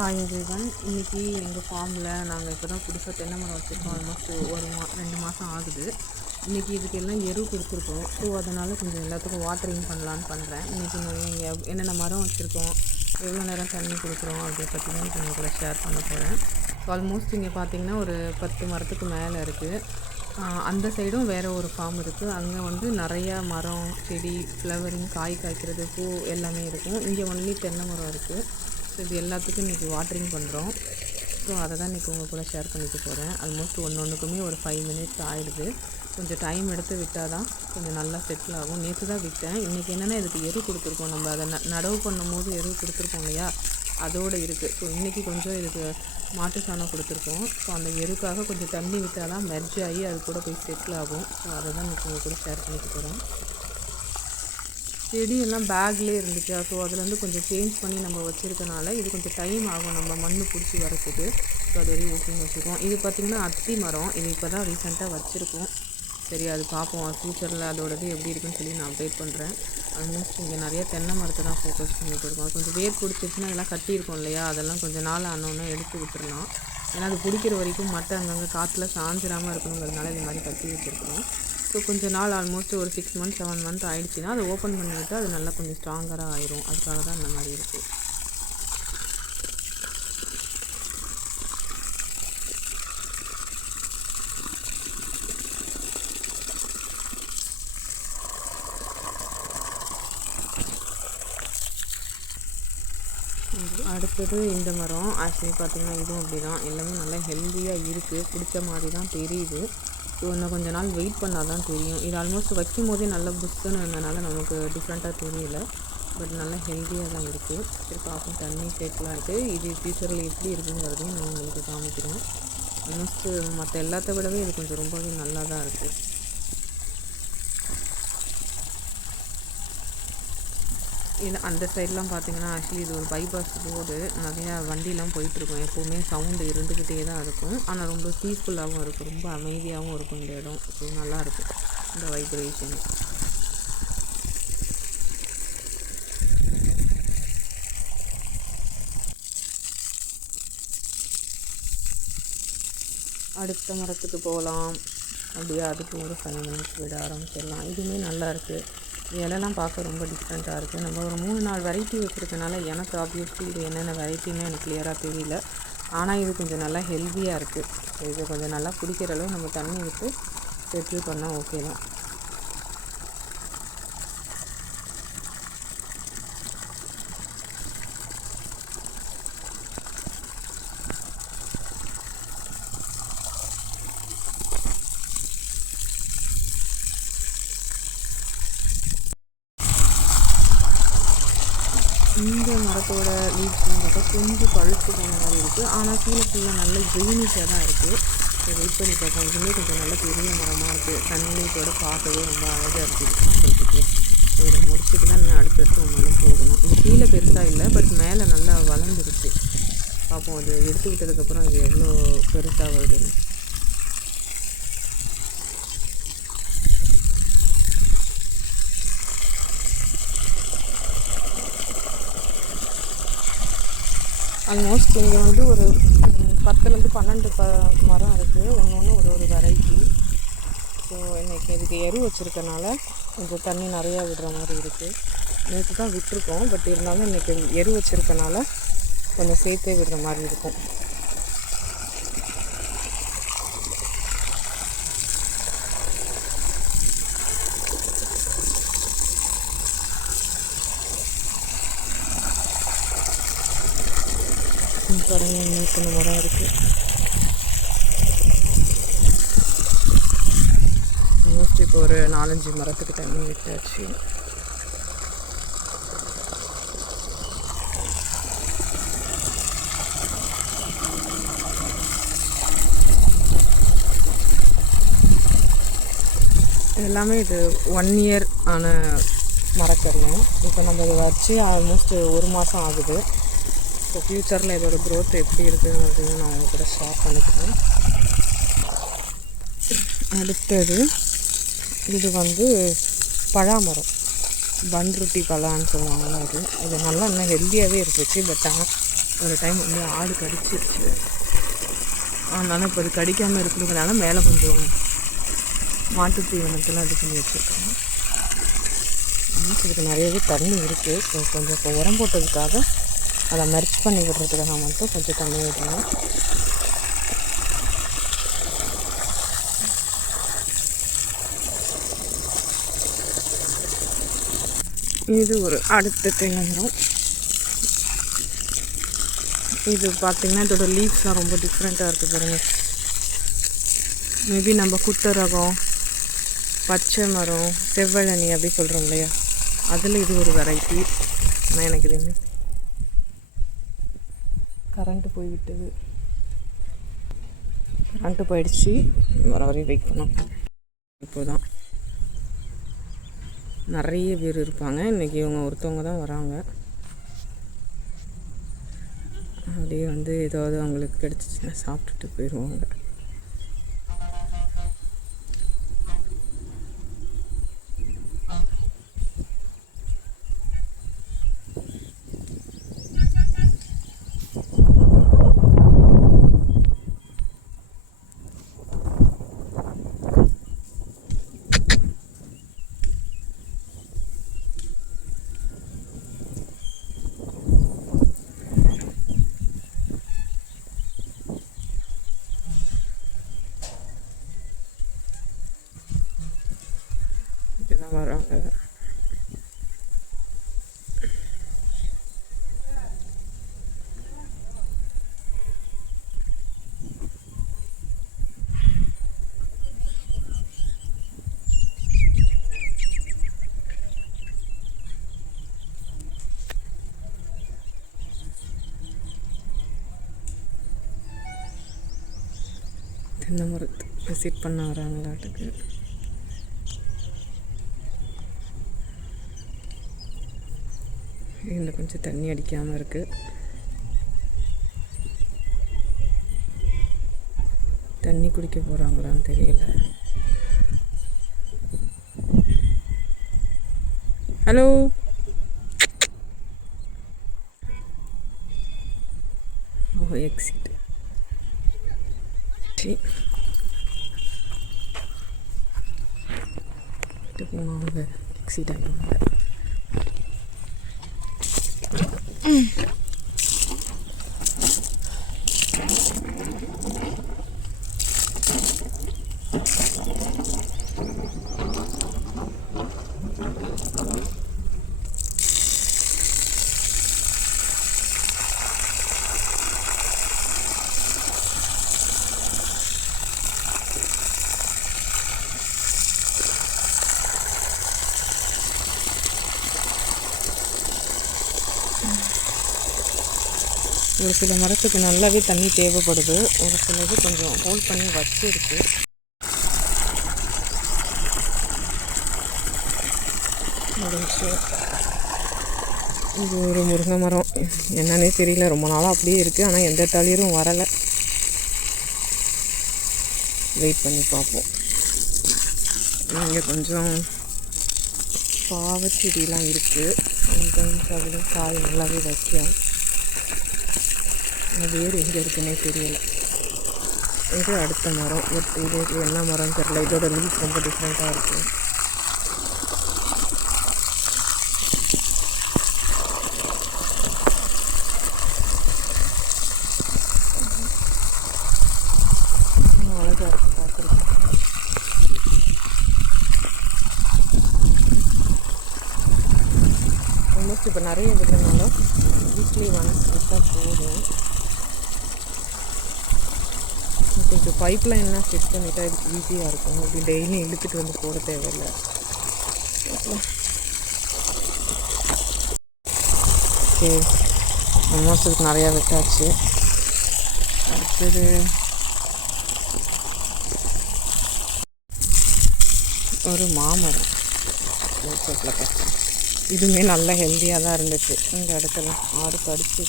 Hi everyone. இன்றைக்கி எங்கள் ஃபார்மில் நாங்கள் இப்போ தான் புதுசாக தென்னை மரம் வச்சுருக்கோம். ஆல்மோஸ்ட் 2 மாதம் ஆகுது. இன்றைக்கி இதுக்கு எல்லாம் எரு கொடுத்துருக்கோம். ஸோ அதனால் கொஞ்சம் எல்லாத்துக்கும் வாட்டரிங் பண்ணலான்னு பண்ணுறேன். இன்றைக்கி நீங்கள் என்னென்ன மரம் வச்சுருக்கோம், எவ்வளோ நேரம் தண்ணி கொடுக்குறோம் அதை பற்றி தான் கொஞ்சம் கூட ஷேர் பண்ண போகிறேன். ஸோ ஆல்மோஸ்ட் இங்கே பார்த்திங்கன்னா ஒரு 10 மரத்துக்கு மேலே இருக்குது. அந்த சைடும் வேறு ஒரு ஃபார்ம் இருக்குது. அங்கே வந்து நிறையா மரம், செடி, ஃப்ளவரிங், காய் காய்க்கிறது, பூ எல்லாமே இருக்கும். இங்கே ஒன்லி தென்னை மரம் இருக்குது. ஸோ இது எல்லாத்துக்கும் இன்றைக்கி வாட்டரிங் பண்ணுறோம். ஸோ அதை தான் இன்றைக்கி உங்கள் கூட ஷேர் பண்ணிக்க போகிறேன். ஆல்மோஸ்ட் ஒன்றுக்குமே ஒரு 5 மினிட்ஸ் ஆகிடுது. கொஞ்சம் டைம் எடுத்து விட்டால் தான் கொஞ்சம் நல்லா செட்டில் ஆகும். நேற்று தான் விட்டேன். இன்றைக்கி என்னென்னா இதுக்கு எரு கொடுத்துருக்கோம். நம்ம அதை நடவு பண்ணும்போது எரு கொடுத்துருக்கோம் இல்லையா, அதோடு இருக்குது. ஸோ இன்றைக்கி கொஞ்சம் இதுக்கு மாட்டு சாணம் கொடுத்துருக்கோம். ஸோ அந்த எருக்காக கொஞ்சம் தண்ணி விட்டால் தான் மெர்ஜ் ஆகி அது கூட போய் செட்டில் ஆகும். ஸோ அதை தான் இன்றைக்கி உங்கள் கூட ஷேர் பண்ணிக்க போகிறேன். செடியெல்லாம் பேக்லேயே இருந்துச்சு. ஸோ அதில் வந்து கொஞ்சம் சேஞ்ச் பண்ணி நம்ம வச்சுருக்கனால இது கொஞ்சம் டைம் ஆகும் நம்ம மண் பிடிச்சி வரத்துக்கு. ஸோ அது வரையும் ஓகேன்னு வச்சுருக்கோம். இது பார்த்திங்கன்னா அத்தி மரம். இது இப்போ தான் ரீசெண்டாக வச்சுருக்கோம். சரி, அது பார்ப்போம் ஃப்யூச்சரில் அதோடது எப்படி இருக்குன்னு சொல்லி நான் அப்டேட் பண்ணுறேன். ஆல்மோஸ்ட் இங்கே நிறைய தென்னை மரத்தை தான் ஃபோக்கஸ் பண்ணிகிட்டு இருக்கோம். கொஞ்சம் வேர் பிடிச்சிருச்சுன்னா இதெல்லாம் கட்டியிருக்கோம் இல்லையா, அதெல்லாம் கொஞ்சம் நாள் ஆனோன்னா எடுத்து விட்டுருலாம். ஏன்னா அது பிடிக்கிற வரைக்கும் மட்டை அங்கங்கே காற்றுல சாஞ்சிடாமல் இருக்கணுங்கிறதுனால இது மாதிரி கட்டி வச்சுருக்கோம். ஸோ கொஞ்சம் நாள் ஆல்மோஸ்ட் ஒரு 6 மந்த்ஸ் 7 மந்த் ஆகிடுச்சின்னா அதை ஓப்பன் பண்ணிவிட்டு அது நல்லா கொஞ்சம் ஸ்ட்ராங்கராக ஆயிரும். அதுக்காக தான் இந்த மாதிரி இருக்குது. அடுத்தது இந்த மரம். ஆக்சுவலி பார்த்திங்கன்னா இதுவும் அப்படி தான். எல்லாமே நல்லா ஹெல்த்தியாக இருக்குது. பிடிச்ச மாதிரி தான் தெரியுது. ஸோ இன்னும் கொஞ்சம் நாள் வெயிட் பண்ணால் தான் தெரியும். இது ஆல்மோஸ்ட் வைக்கும் போதே நல்லா புஷ்ஷுன்னு இருந்தனால நமக்கு டிஃப்ரெண்ட்டாக தெரியல. பட் நல்லா ஹெல்த்தியாக தான் இருக்குது. சரி பார்ப்போம், தண்ணி சேர்க்கலாம் இருக்குது. இது ஃப்யூச்சரில் எப்படி இருக்குங்கிறதையும் நான் உங்களுக்கு காமிக்கிறேன். ஆல்மோஸ்ட்டு மற்ற எல்லாத்த விடவே இது கொஞ்சம் ரொம்பவே நல்லா தான் இருக்குது. இது அந்த சைட்லாம் பார்த்திங்கன்னா ஆக்சுவலி இது ஒரு பைபாஸ் ரோடு. நிறையா வண்டிலாம் போயிட்டுருக்கும். எப்போவுமே சவுண்டு இருந்துக்கிட்டே தான் இருக்கும். ஆனால் ரொம்ப பீஸ்ஃபுல்லாகவும் இருக்கும், ரொம்ப அமைதியாகவும் இருக்கும் இந்த இடம். ஸோ நல்லாயிருக்கும் இந்த வைப்ரேஷன். அடுத்த மரத்துக்கு போகலாம். அப்படியே அதுக்கு ஒரு 5 மினிட்ஸ் விட ஆரம்பிச்சிடலாம். இதுவுமே நல்லாயிருக்கு. இலைலாம் பார்க்க ரொம்ப டிஃப்ரெண்ட்டாக இருக்குது. நம்ம ஒரு 3-4 வெரைட்டி வச்சுருக்கனால எனக்கு ஆப்வியஸ்லி இது என்னென்ன வெரைட்டின்னு எனக்கு கிளியராக தெரியல. ஆனால் இது கொஞ்சம் நல்லா ஹெல்த்தியாக இருக்குது. இது கொஞ்சம் நல்லா பிடிக்கிற அளவு நம்ம தண்ணி விட்டு செட்டில் பண்ணால் ஓகே தான். இந்த மரத்தோட லீவ்ஸ்லாம் பார்த்தா கொஞ்சம் பழுத்து போன மாதிரி இருக்குது. ஆனால் கீழே ஃபுல்லாக நல்ல க்ரீனிஷாக தான் இருக்குது. ஸோ வெயிட் பண்ணி பார்ப்போம். இதுவுமே கொஞ்சம் நல்ல பெரிய மரமாக இருக்குது. சன்லைட்டோட பார்க்கவே ரொம்ப அழகாக இருக்குது பார்க்குறதுக்கு. ஸோ இதை முடிச்சுட்டு தான் நான் அடுத்தடுத்து ஒன்று போகணும். இது கீழே பெருசாக இல்லை, பட் மேலே நல்லா வளர்ந்துருச்சு. பார்ப்போம் அது எடுத்து விட்டதுக்கப்புறம் இது எவ்வளோ பெருசாக வருதுன்னு. ஆல்மோஸ்ட் இங்கே வந்து ஒரு 10-12 மரம் இருக்குது. ஒன்று ஒரு வெரைட்டி. ஸோ இன்றைக்கி இதுக்கு எரு வச்சுருக்கனால கொஞ்சம் தண்ணி நிறையா விடுற மாதிரி இருக்குது. நேற்று தான் விட்டுருக்கோம், பட் இருந்தாலும் இன்றைக்கி எரு வச்சுருக்கனால கொஞ்சம் சேர்த்தே விடுற மாதிரி இருக்கும். பாருங்க, இன்னும் மரம் இருக்குது. மோஸ்ட் இப்போ ஒரு 4-5 மரத்துக்கு தண்ணி விட்டாச்சு. எல்லாமே இது 1 இயர் ஆன மரக்கறியும். இப்போ நம்ம இதை வச்சு ஆல்மோஸ்ட் 1 மாதம் ஆகுது. ஸோ ஃப்யூச்சரில் இதோட க்ரோத் எப்படி இருக்குதுன்னு அப்படின்னு நான் உங்க கூட ஷேர் பண்ணிக்கிறேன். அடுத்தது இது வந்து பழாமரம், பன்ருட்டி பழான்னு சொல்லுவாங்கள்ல அது. இது நல்லா இன்னும் ஹெல்த்தியாகவே இருந்துச்சு. பட் ஆனால் ஒரு டைம் வந்து ஆடு கடிச்சிருச்சு. அதனால் இப்போ அது கடிக்காமல் இருக்கிறதுனால மேலே கொஞ்சம் மாட்டு தீவனத்தெல்லாம் இது பண்ணி வச்சுருக்கோம். இதுக்கு நிறையவே தண்ணி இருக்குது. ஸோ கொஞ்சம் இப்போ உரம் போட்டதுக்காக அதை மெர்ச் பண்ணி விடுறதுக்காக மட்டும் கொஞ்சம் தண்ணி விடுறோம். இது ஒரு அடுத்த தென்னமரம். இது பார்த்திங்கன்னா இதோட லீவ்ஸ்லாம் ரொம்ப டிஃப்ரெண்ட்டாக இருக்குது பாருங்கள். மேபி நம்ம குட்டை ரகம், பச்சை மரம், செவ்வழனி அப்படி சொல்கிறோம் இல்லையா, அதில் இது ஒரு வெரைட்டி. ஆனால் எனக்கு இது கரண்ட்டு போய்விட்டது. கரண்ட்டு போயிடுச்சு. வர வரையும் வெயிட் பண்ணோம். இப்போ தான் நிறைய பேர் இருப்பாங்க. இன்றைக்கி இவங்க ஒருத்தவங்க தான் வராங்க. அப்படியே வந்து ஏதாவது அவங்களுக்கு கிடச்சிச்சின்னா சாப்பிட்டுட்டு போயிடுவாங்க. வராங்க. தென்னை மரத்து விசிட் பண்ண வராங்களாட்டுக்கு. இதில் கொஞ்சம் தண்ணி அடிக்காமல் இருக்குது. தண்ணி குடிக்க போகிறாங்களான்னு தெரியல. ஹலோ, ஓ எக்ஸிட். போனவங்க எக்ஸிட் ஆகிடுவாங்க. ஒரு சில மரத்துக்கு நல்லாவே தண்ணி தேவைப்படுது. ஒரு சிலது கொஞ்சம் ஹோல்ட் பண்ணி வச்சிருக்கு. இது ஒரு முருங்கை மரம். என்னன்னே தெரியல, ரொம்ப நாளாக அப்படியே இருக்குது. ஆனால் எந்த தளிரும் வரலை. வெயிட் பண்ணி பார்ப்போம். இங்கே கொஞ்சம் பாவச்செடியெலாம் இருக்குது. கொஞ்சம் அதில் காய் நல்லாவே வைக்கும். வேறு எங்கே இருக்குன்னே தெரியலை. இது அடுத்த மரம். இது என்ன மரம்னு தெரியல. இதோட லீவ்ஸ் ரொம்ப டிஃப்ரெண்ட்டாக இருக்குது. அழகாக இருக்குது பார்க்குறதுக்கு. ஆல்மோஸ்ட் இப்போ நிறைய விடுறதுனால வீக்லி ஒன்ஸ் விட்டால் போதும். கொஞ்சம் பைப் லைன்லாம் செட் பண்ணிட்டா இதுக்கு ஈஸியாக இருக்கும். இப்படி டெய்லி இழுத்துட்டு வந்து போட தேவையில்லை. ஓகே, ஆல்மோஸ்ட் இதுக்கு நிறையா விட்டாச்சு. அடுத்தது ஒரு மாமரம் ரோட்டில் கட்டேன். இதுவுமே நல்ல ஹெல்த்தியாக தான் இருந்துச்சு. இந்த இடத்துல ஆடு கடிச்சு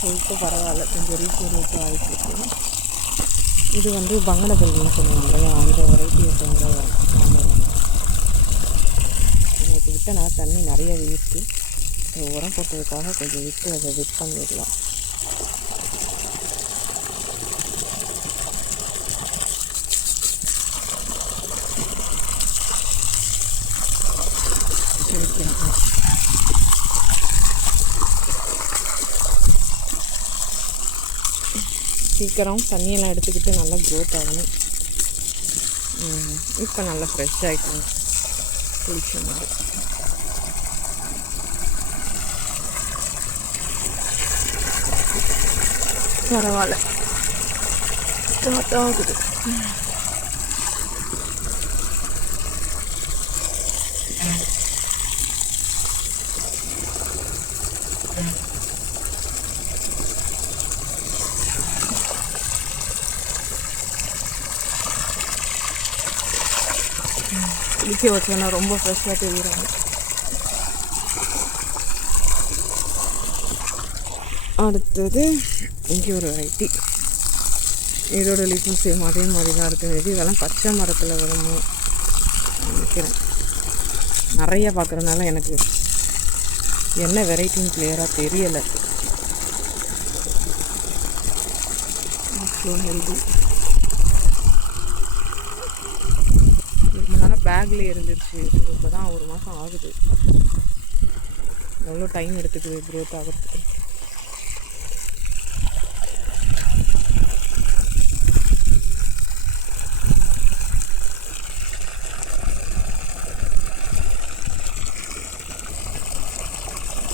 சொல்லிட்டு பரவாயில்ல, கொஞ்சம் ரூட்டு ஆகிட்டு. இது வந்து பங்கனப்பள்ளின்னு சொல்லுவாங்க. அந்த வெரைட்டியை சேர்ந்த மாமரம். இன்னைக்கு விட்டனா தண்ணி நிறைய இருக்குது. உரம் போட்டதுக்காக கொஞ்சம் விட்டு அதை விட் பண்ணிடலாம். சீக்கிரம் தண்ணியெல்லாம் எடுத்துக்கிட்டு நல்லா க்ரோத் ஆகணும். இப்போ நல்லா ஃப்ரெஷ் ஆகிட்டு குளிச்ச மாதிரி. பரவாயில்ல, ஸ்டார்ட் ஆகுது. குளிக்க வச்சோன்னா ரொம்ப ஃப்ரெஷ்ஷாக தெரியுறாங்க. அடுத்தது இங்கே ஒரு வெரைட்டி, இதோட லீஃபும் சேம் அதே மாதிரி தான் இருக்குது. மேபி இதெல்லாம் பச்சை மரத்தில் வருமோ நினைக்கிறேன். நிறைய பார்க்குறதுனால எனக்கு என்ன வெரைட்டின்னு கிளியராக தெரியலை. ஹெல்தி. பேக்லேயே இருந்துச்சு. இப்போ தான் 1 மாதம் ஆகுது. எவ்வளோ டைம் எடுத்துக்குது க்ரோத் ஆகிறதுக்கு.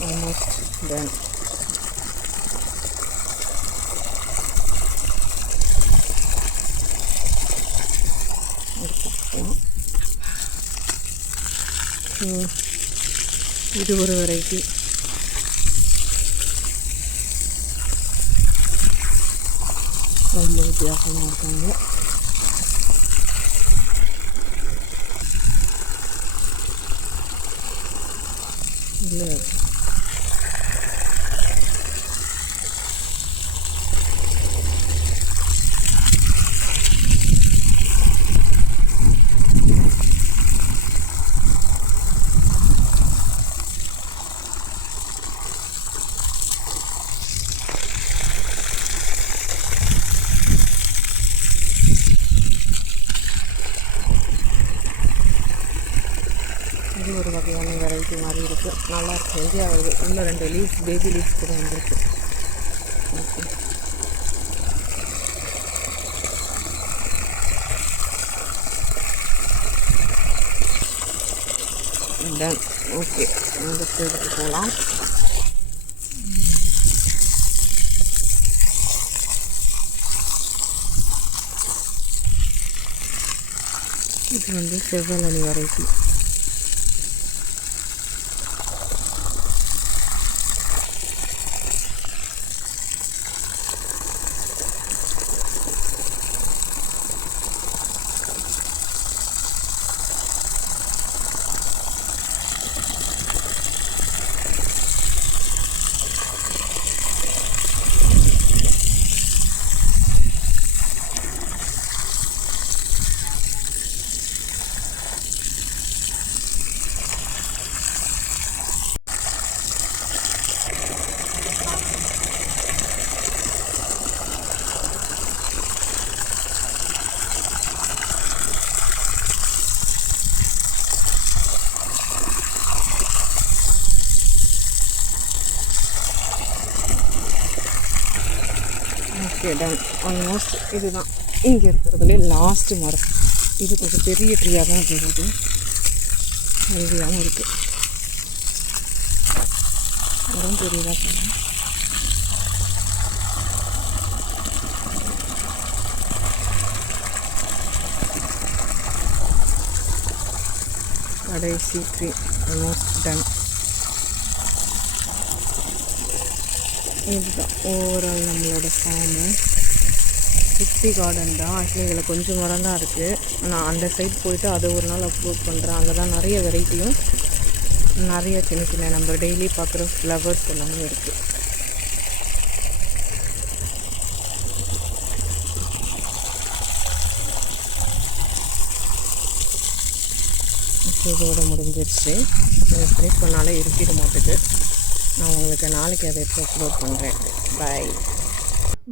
Almost done. இது ஒரு வெரைட்டி. ரொம்ப வித்தியாசமாக இருக்காங்க. இல்லை இது ஒரு வகையான வெரைட்டி மாதிரி இருக்குது. நல்லா இருக்குது, ஹெல்தியாக வருது. இன்னும் 2 லீவ்ஸ், பேபி லீவ்ஸ் கூட வந்துருக்கு. Okay, ton. ஓகே, அடுத்த இதுக்கு போகலாம். இது வந்து செவ்வலி வெரைட்டி. Okay, done. ஆல்மோஸ்ட் இதுதான் இங்கே இருக்கிறதுலே லாஸ்ட்டு மரம். இது கொஞ்சம் பெரிய ட்ரீயாக தான் தெரியுது. ஹெல்தியாகவும் இருக்குது. மரம் தெரியுதா சொன்னேன். கடைசி ட்ரீ ஆல்மோஸ்ட் டன். இதுதான் ஓவரால் நம்மளோட ஃபார்மு. குட்டி கார்டன் தான். ஆக்சுவலி இதில் கொஞ்சம் மரம் தான் இருக்குது. நான் அந்த சைட் போயிட்டு அதை ஒரு நாள் அப்லோட் பண்ணுறேன். அங்கே தான் நிறைய வெரைட்டியும் நிறைய சின்ன சின்ன நம்ம டெய்லி பார்க்குற ஃப்ளவர்ஸ் எல்லாமே இருக்குது. இதோட முடிஞ்சிருச்சு. இதை ஃபினிஷ் பண்ணாலே இருக்கிட மாட்டுக்கு. நான் உங்களுக்கு நாளைக்கு அதை எடுத்து அப்லோட் பண்ணுறேன். பாய்.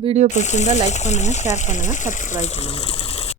வீடியோ பிடிச்சிருந்தால் லைக் பண்ணுங்கள், ஷேர் பண்ணுங்கள், சப்ஸ்கிரைப் பண்ணுங்கள்.